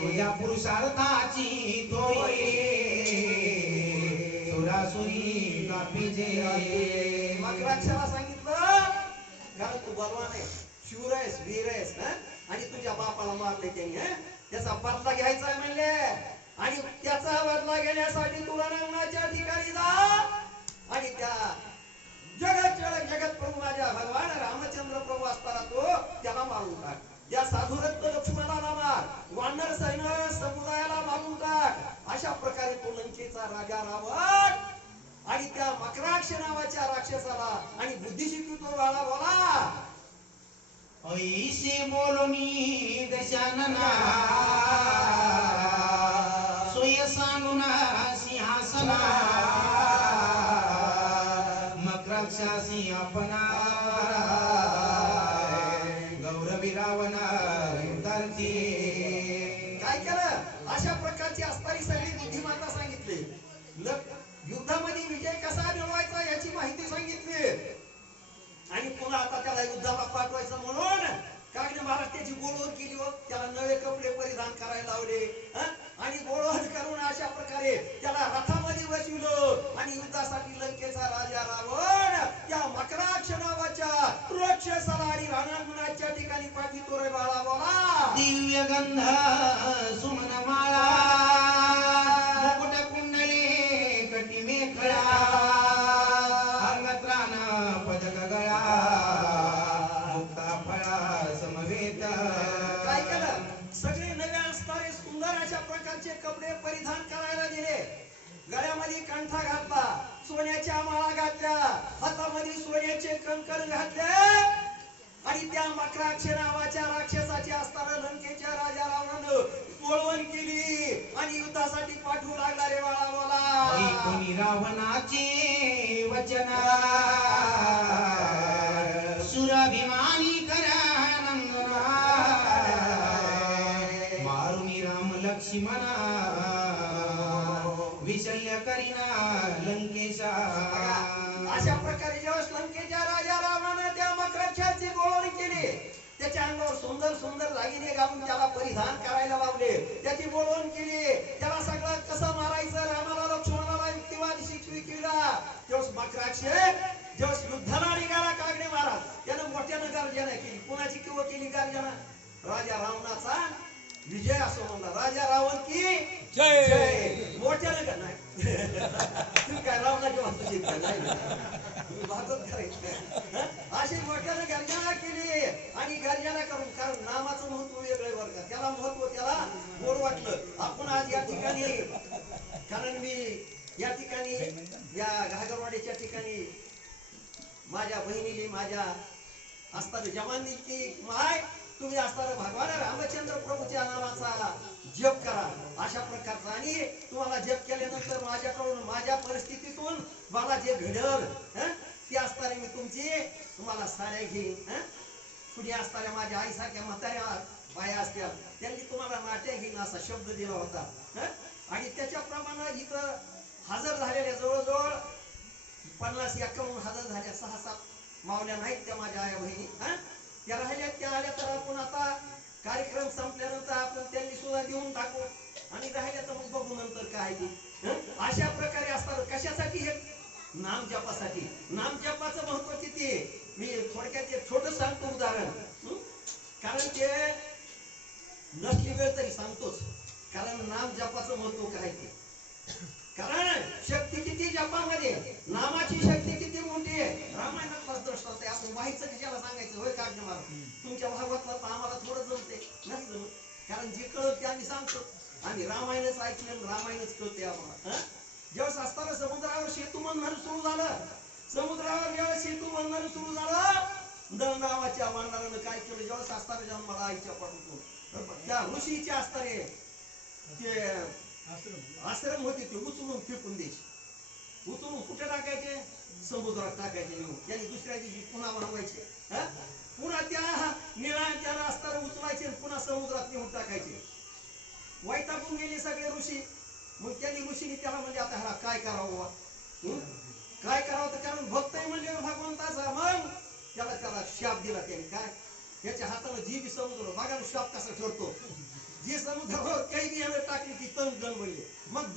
तुझ्या पुरुषार्थाची सांगितलं कारण तू बलवान आहे शूर आहेस वीर आहेस आणि तुझ्या बापाला मारले त्यांनी त्याचा बदला घ्यायचा म्हणले. आणि त्याचा बदला घेण्यासाठी तुला रणांगणाच्या ठिकाणी जा. आणि त्या जगत जगत प्रभू माझ्या भगवान रामचंद्र प्रभू असताना तो त्याला मारून टाक त्या साधुरत्न लक्ष्मणाला मार. वानर सैन्य समुदायाला मारून टाक. अशा प्रकारे तो लंकेचा राजा रावण आणि त्या मकराक्ष नावाच्या राक्षसाला आणि बुद्धिशिकवी तो बाळा बोला. ऐसे बोलुनी दशानना सोय सांगुना सिंहासना. मकराक्षासी आपणा युद्धामध्ये विजय कसा मिळवायचा याची माहिती सांगितली. आणि पुन्हा आता त्याला युद्धाला पाठवायचं म्हणून कागणे महाराज त्याची गोळवण केली हो. त्याला नवे कपडे परिधान करायला लावले आणि गोळवण करून अशा प्रकारे त्याला रथामध्ये बसविलो आणि युद्धासाठी लंके प्रकारचे कपडे परिधान करायला दिले गळ्यामध्ये कंठा घातला सोन्याच्या माळा घातल्या हातामध्ये सोन्याचे कंकण घातले. आणि त्या मकराक्ष नावाच्या राक्षसाची असताना लंकेच्या राजा रावणानं कोळवण केली आणि युद्धासाठी पाठवू लागला रे बाळा मला ऐकुनी रावणाचे वचना राम लक्ष्मणा विशल्य करीना लंकेशा. अशा प्रकारे जेव्हा लंकेच्या राजा रावणाने त्या मकराक्षाची बोलणी केली त्याच्या अंगावर सुंदर सुंदर दागिने घालून त्याला परिधान करायला लावले. त्याची बोलवण केली त्याला सगळं कसं मारायचं रामाला लक्ष्मणाला युक्तिवाद शिकवी केला. तेव्हा मकराक्ष जेव्हा युद्धाला निघाला कागणे महाराज त्यानं मोठ्यानं गर्जना केली. कुणाची किंवा केली गर्जना? राजा रावणाचा विजय असो म्हणला. राजा मोठ्याने का नाही? तुम्ही काय रावणाची वाहतूक नाही? तुम्ही भागवत करायचं अशी मोठ्याने गर्जना केली आणि गर्जना करून कारण नामाचं महत्त्व वेगळे वर्ग त्याला महत्त्व त्याला गोड वाटलं. आपण आज या ठिकाणी कारण मी या ठिकाणी या घागरवाडीच्या ठिकाणी माझ्या बहिणीली माझ्या असताना जवानीची माय तुम्ही असताना भगवान रामचंद्र प्रभूच्या नावाचा जप करा. अशा प्रकारचा आणि तुम्हाला जप केल्यानंतर माझ्याकडून माझ्या परिस्थितीतून मला जे घडल ते असताना मी तुमची तुम्हाला साऱ्या घेईन कुणी असताना माझ्या आईसारख्या म्हाताऱ्या बाया असत्या त्यांनी तुम्हाला नाट्य घेईन असा शब्द दिला होता आणि त्याच्याप्रमाणे इथं हजर झालेल्या जवळजवळ पन्नास एकावन्न हजार झाल्या सहा सात मावल्या नाहीत त्या माझ्या आया बहिणी हा. त्या राहिल्या त्या आल्या तर आपण आता कार्यक्रम संपल्यानंतर आपण त्यांनी सुद्धा देऊन टाकू. आणि राहिल्या तर मग बघू नंतर काय ते. अशा प्रकारे असतात. कशासाठी हे? नाम जपासाठी. नाम जपाचं महत्त्व किती आहे? मी थोडक्यात एक छोट सांगतो उदाहरण. कारण ते नसली वेळ तरी सांगतोच. कारण नाम जपाचं महत्त्व काय ते? कारण शक्ती किती जपामध्ये? नामा शक्ती किती मोठी आहे रामायणातला दृष्टांत आहे आपण व्हायचं कशाला काढणे महाराज तुमच्या भागवतला तर आम्हाला थोडं जमते जमत कारण जे कळत ते आम्ही सांगतो. आम्ही रामायणच ऐकले रामायणच कळते आम्हाला हं? ज्यावेळेस असताना समुद्रावर सेतू बंधन सुरू झालं समुद्रावर ज्यावेळेस सेतू बंधन सुरू झालं दळ नावाच्या वानरानं काय केलं? ज्यावेळेस असताना जेव्हा मला आईच्या पाठवतो त्या ऋषीच्या असताना ते आश्रम होते ते उचलून फेकून द्यायचे. उचलून कुठे टाकायचे? समुद्रात टाकायचे नेऊन त्यांनी दुसऱ्या दिवशी पुन्हा बनवायचे. पुन्हा त्या निळाच्या रस्त्यावर उचलायचे पुन्हा समुद्रात नेऊन टाकायचे. वैतापून गेले सगळे ऋषी. मग त्यांनी ऋषीने त्याला म्हणजे आता ह्याला काय करावं काय करावं तर कारण भक्त म्हणजे भगवंताचा मग त्याला त्याला शाप दिला त्यांनी. काय? याच्या हाताला जी बी समुद्र बघा शाप कसा ठरतो? जी समुद्रावर काही बी यानं मग